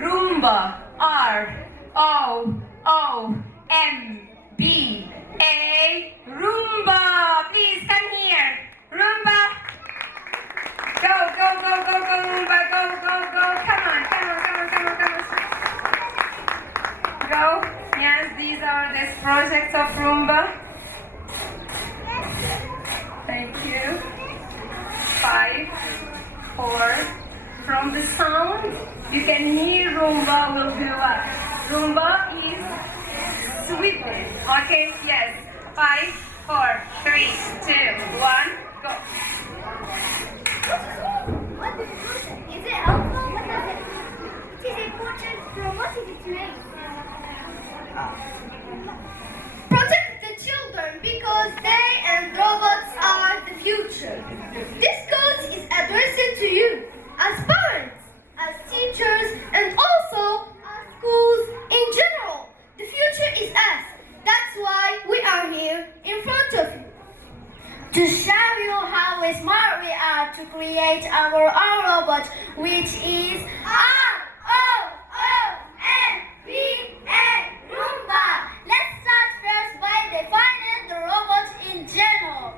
Roomba. R-O-O-M-B-A. Roomba. Please come here. Roomba. Go, go, go, go, go, Roomba. Go, go, go. Come on, come on, come on, come on, come on. Go. Yes, these are the projects of Roomba. Thank you. 5, 4. From the sound, you can hear Roomba will do what? Roomba is sweeping. Okay, yes. 5, 4, 3, 2, 1, go. What do you do? Is it helpful? What does it do? It is important to promote its name. Protect the children because they and robots are the future. This cause is addressed to you as parents, as teachers, and also as schools in general. The future is us. That's why we are here in front of you. To show you how smart we are to create our own robot, which is R-O-O-M-B-A, Roomba. Let's start first by defining the robot in general.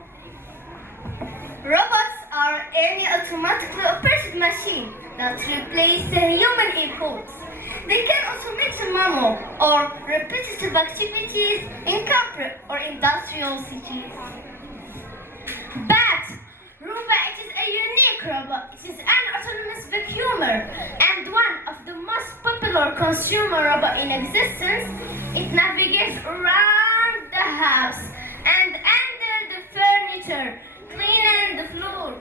Robots are any automatically operated machine that replace the human inputs. They can automate manual or repetitive activities in corporate or industrial cities. But Roomba, it is a unique robot. It is an autonomous vacuumer and one of the most popular consumer robots in existence. It navigates around the house and under the furniture, cleaning the floor.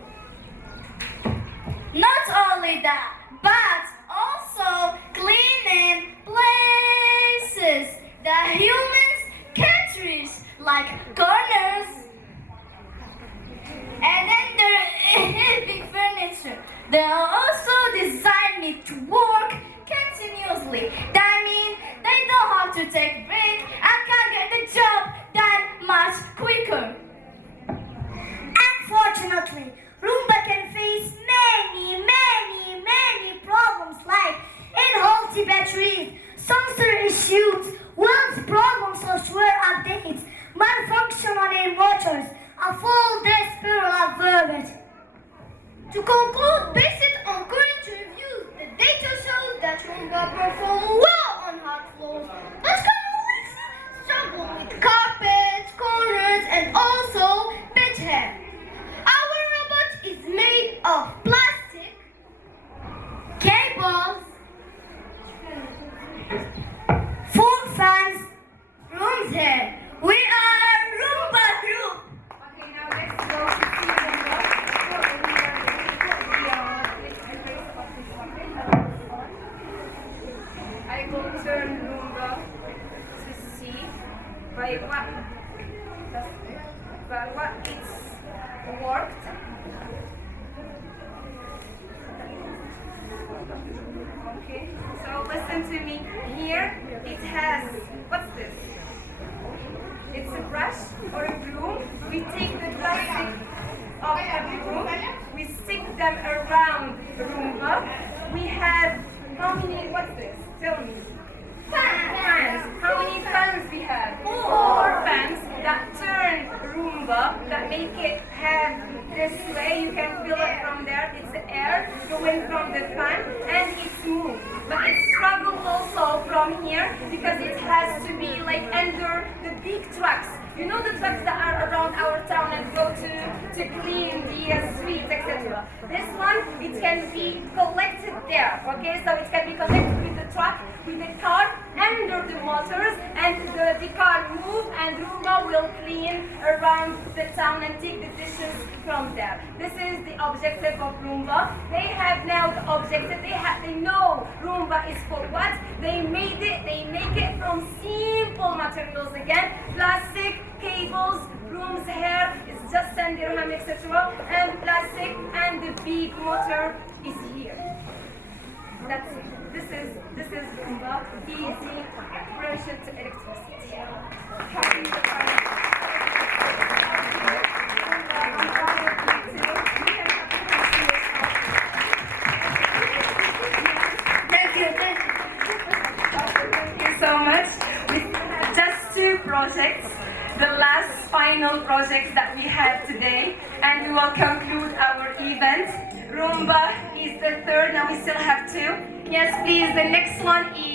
Not only that, but also cleaning places that humans can't reach, like corners and under heavy furniture. They are also designed to work continuously. That means they don't have to take break and can get the job done much quicker. Unfortunately, Roomba can face many problems like unhealthy batteries, sensor issues, once problem software updates, malfunctioning motors, a full day spiral verdict. To conclude, based on current reviews, the data shows that Roomba perform well on hard floors, but can always struggle with carpets, corners, and also bed hair. Our robot is made of plastic, cables, foam fans, rooms hair. We are Roomba Group. Okay, now let's go to see Roomba. I will turn Roomba to see by what it's worked. Okay, so listen to me. Here it has, what's this? It's a brush or a broom. We take the plastic of the broom, we stick them around Roomba. We have, how many, what's this? Tell me. Fans. How many fans we have? 4 fans that turn Roomba, that make it have this way. You can feel it from there. It's the air going from the fan and it's moved. But it struggles also from here because it has to be like under the big trucks. You know the trucks that are around our town and go to clean the streets, etc. This one, it can be collected there, okay? So it can be connected with the truck, with the car, under the motors, and the car move and Roomba will clean around the town and take the dishes from there. This is the objective of Roomba. They have now the objective, they know Roomba is for what. They make it from simple materials again, plastic, cables, room's hair, it's just 10 dirham, etc. And plastic, and the big motor is here. That's it. This is Roomba, easy version to electricity. Happy to find projects, the last final projects that we have today, and we will conclude our event. Roomba is the third, now we still have two. Yes, please, the next one is